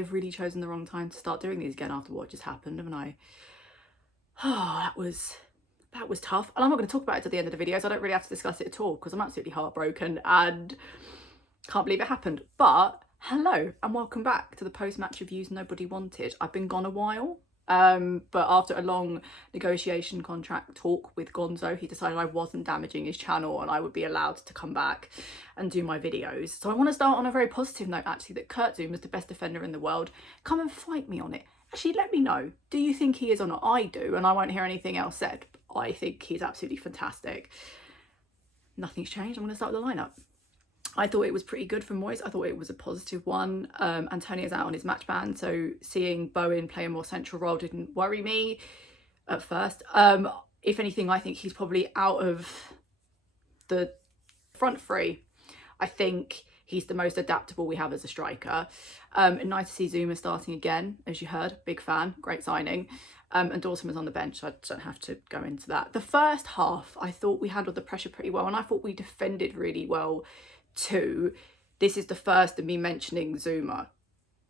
I've really chosen the wrong time to start doing these again after what just happened, haven't I? Oh, that was tough. And I'm not going to talk about it at the end of the video, so I don't really have to discuss it at all because I'm absolutely heartbroken and can't believe it happened. But hello and welcome back to the post-match reviews nobody wanted. I've been gone a while, but after a long negotiation contract talk with Gonzo, he decided I wasn't damaging his channel and I would be allowed to come back and do my videos. So I want to start on a very positive note, actually, that Kurt Zouma is the best defender in the world. Come and fight me on it. Actually, let me know. Do you think he is or not? I do, and I won't hear anything else said. I think he's absolutely fantastic. Nothing's changed. I'm going to start with the lineup. I thought it was pretty good from Moyes. I thought it was a positive one. Antonio's out on his match ban, so seeing Bowen play a more central role didn't worry me at first. If anything, I think he's probably out of the front three. I think he's the most adaptable we have as a striker. Nice to see Zouma starting again, as you heard. Big fan, great signing. And Dawson was on the bench, so I don't have to go into that. The first half, I thought we handled the pressure pretty well, and I thought we defended really well too. This is the first of me mentioning Zouma.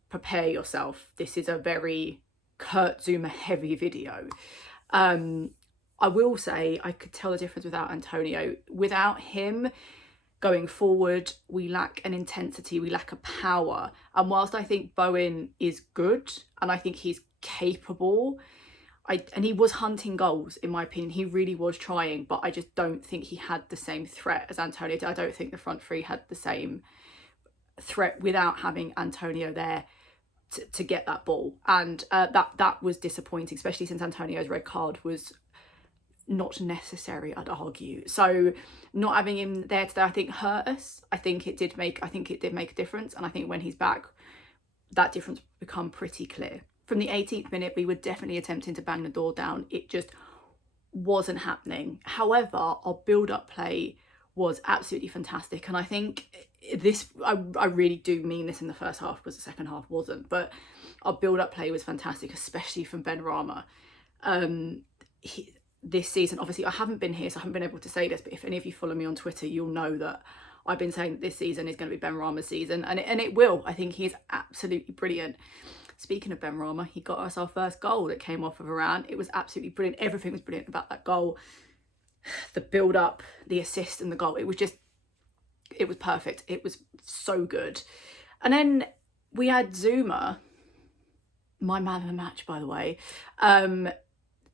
Prepare yourself. This is a very Kurt Zouma heavy video. I will say I could tell the difference without Antonio. Without him going forward, we lack an intensity, we lack a power. And whilst I think Bowen is good and I think he's capable, and he was hunting goals, in my opinion. He really was trying, but I just don't think he had the same threat as Antonio did. I don't think the front three had the same threat without having Antonio there to get that ball. And that was disappointing, especially since Antonio's red card was not necessary, I'd argue. So not having him there today, I think, hurt us. I think it did make a difference. And I think when he's back, that difference will become pretty clear. From the 18th minute, we were definitely attempting to bang the door down. It just wasn't happening. However, our build-up play was absolutely fantastic. And I think this, I really do mean this in the first half because the second half wasn't. But our build-up play was fantastic, especially from Benrahma. This season, obviously, I haven't been here, so I haven't been able to say this. But if any of you follow me on Twitter, you'll know that I've been saying that this season is going to be Benrahma's season. And it will. I think he is absolutely brilliant. Speaking of Benrahma, he got us our first goal that came off of Iran. It was absolutely brilliant. Everything was brilliant about that goal. The build-up, the assist and the goal. It was perfect. It was so good. And then we had Zouma, my man of the match, by the way,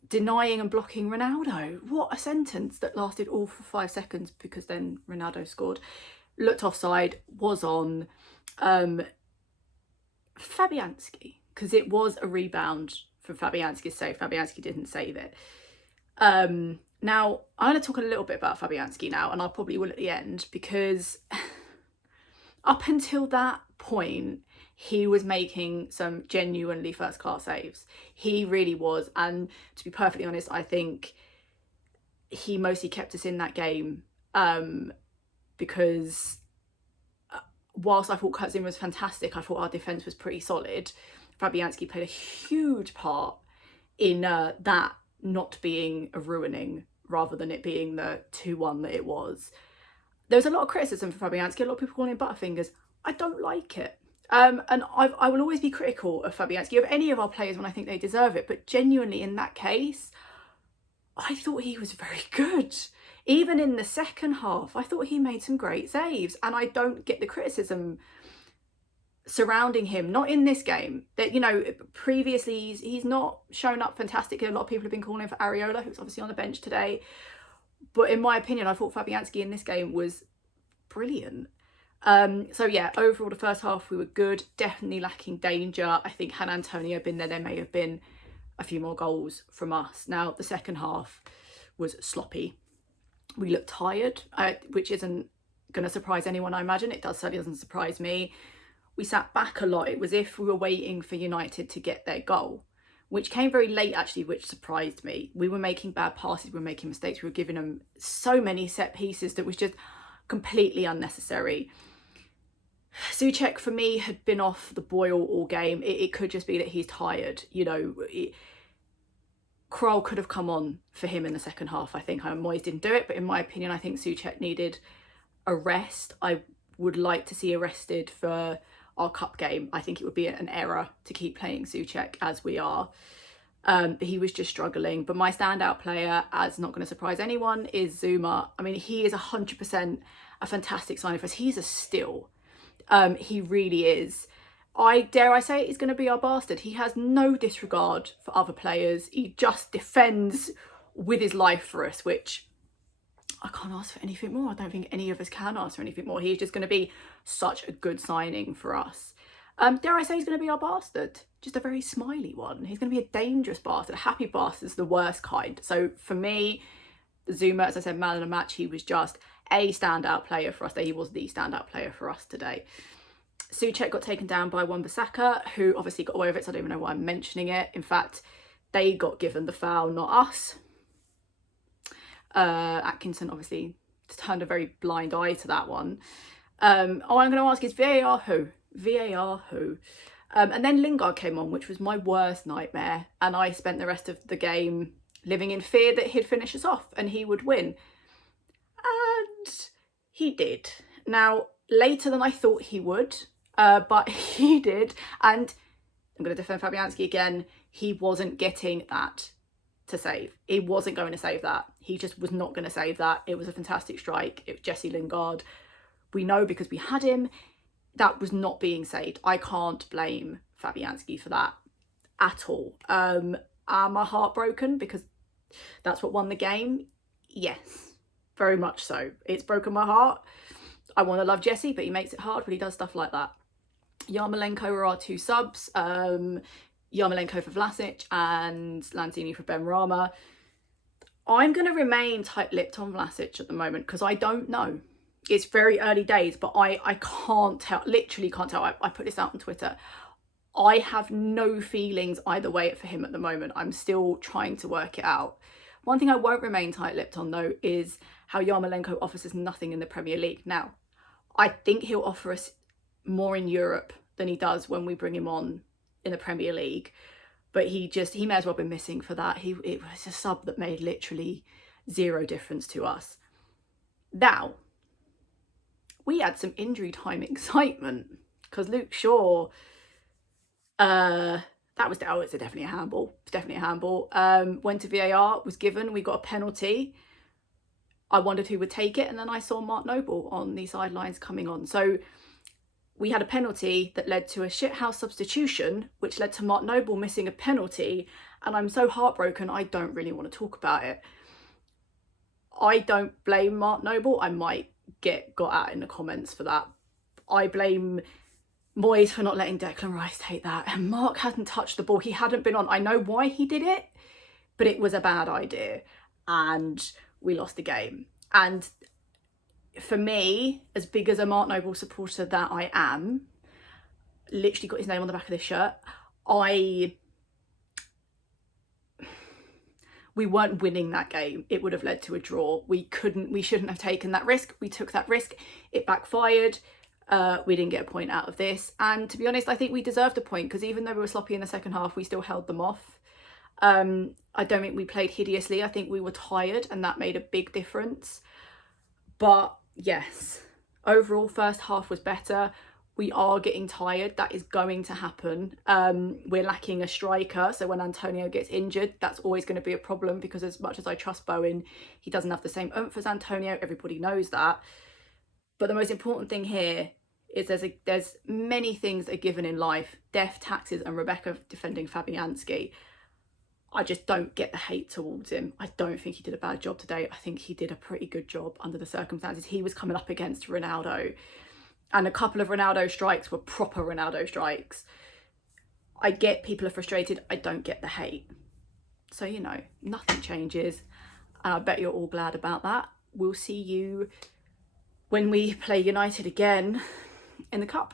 denying and blocking Ronaldo. What a sentence that lasted all for 5 seconds because then Ronaldo scored. Looked offside, was on. Fabianski, because it was a rebound for Fabianski's save. Fabianski didn't save it. Now, I'm going to talk a little bit about Fabianski now, and I probably will at the end, because up until that point, he was making some genuinely first-class saves. He really was, and to be perfectly honest, I think he mostly kept us in that game because whilst I thought Kurt Zouma was fantastic, I thought our defence was pretty solid. Fabianski played a huge part in that not being a ruining rather than it being the 2-1 that it was. There was a lot of criticism for Fabianski. A lot of people calling him Butterfingers. I don't like it. And I will always be critical of Fabianski, of any of our players when I think they deserve it. But genuinely in that case, I thought he was very good. Even in the second half, I thought he made some great saves. And I don't get the criticism surrounding him, not in this game. That, you know, previously he's not shown up fantastically. A lot of people have been calling him for Areola, who's obviously on the bench today. But in my opinion, I thought Fabianski in this game was brilliant. So yeah, overall the first half we were good, definitely lacking danger. I think had Antonio been there may have been a few more goals from us. Now the second half was sloppy. We looked tired, which isn't going to surprise anyone, I imagine. It certainly doesn't surprise me. We sat back a lot. It was if we were waiting for United to get their goal, which came very late actually, which surprised me. We were making bad passes, we were making mistakes, we were giving them so many set pieces that was just completely unnecessary. Souček for me had been off the boil all game. It could just be that he's tired, you know. Kroll could have come on for him in the second half, I think. Moyes didn't do it, but in my opinion, I think Souček needed a rest. I would like to see a rested for our cup game. I think it would be an error to keep playing Souček as we are. He was just struggling. But my standout player, as not going to surprise anyone, is Zuma. I mean, he is 100% a fantastic signing for us. He's a steal. He really is. Dare I say it, he's going to be our bastard. He has no disregard for other players. He just defends with his life for us, which I can't ask for anything more. I don't think any of us can ask for anything more. He's just going to be such a good signing for us. Dare I say he's going to be our bastard? Just a very smiley one. He's going to be a dangerous bastard. A happy bastard's the worst kind. So for me, Zuma, as I said, man of the match, he was just a standout player for us. He was the standout player for us today. Souček got taken down by Wan-Bissaka, who obviously got away with it, so I don't even know why I'm mentioning it. In fact, they got given the foul, not us. Atkinson obviously turned a very blind eye to that one. I'm going to ask is VAR who? VAR who? And then Lingard came on, which was my worst nightmare, and I spent the rest of the game living in fear that he'd finish us off and he would win. And he did. Now, later than I thought he would, but he did. And I'm going to defend Fabianski again. He wasn't getting that to save. He wasn't going to save that. He just was not going to save that. It was a fantastic strike. It was Jesse Lingard. We know because we had him. That was not being saved. I can't blame Fabianski for that at all. Am I heartbroken because that's what won the game? Yes, very much so. It's broken my heart. I want to love Jesse, but he makes it hard when he does stuff like that. Yarmolenko were our two subs. Yarmolenko for Vlasic and Lanzini for Benrahma. I'm going to remain tight-lipped on Vlasic at the moment because I don't know. It's very early days, but I can't tell, literally can't tell. I put this out on Twitter. I have no feelings either way for him at the moment. I'm still trying to work it out. One thing I won't remain tight-lipped on, though, is how Yarmolenko offers us nothing in the Premier League. Now, I think he'll offer us more in Europe than he does when we bring him on in the Premier League. But he may as well be missing for that. It was a sub that made literally zero difference to us. Now, we had some injury time excitement because Luke Shaw, it's definitely a handball. It's definitely a handball. Went to VAR, was given. We got a penalty. I wondered who would take it, and then I saw Mark Noble on the sidelines coming on. So we had a penalty that led to a shithouse substitution, which led to Mark Noble missing a penalty, and I'm so heartbroken I don't really want to talk about it. I don't blame Mark Noble. I might get got at in the comments for that. I blame Moyes for not letting Declan Rice take that, and Mark hadn't touched the ball. He hadn't been on. I know why he did it, but it was a bad idea, and we lost the game. And for me, as big as a Mark Noble supporter that I am, literally got his name on the back of this shirt, we weren't winning that game. It would have led to a draw. We shouldn't have taken that risk. We took that risk. It backfired. We didn't get a point out of this. And to be honest, I think we deserved a point because even though we were sloppy in the second half, we still held them off. I don't think we played hideously. I think we were tired and that made a big difference. But yes, overall first half was better. We are getting tired. That is going to happen. We're lacking a striker. So when Antonio gets injured, that's always going to be a problem because as much as I trust Bowen, he doesn't have the same oomph as Antonio. Everybody knows that. But the most important thing here is there's many things that are given in life. Death, taxes, and Rebecca defending Fabianski. I just don't get the hate towards him. I don't think he did a bad job today. I think he did a pretty good job under the circumstances. He was coming up against Ronaldo. And a couple of Ronaldo strikes were proper Ronaldo strikes. I get people are frustrated. I don't get the hate. So, you know, nothing changes. And I bet you're all glad about that. We'll see you when we play United again in the Cup.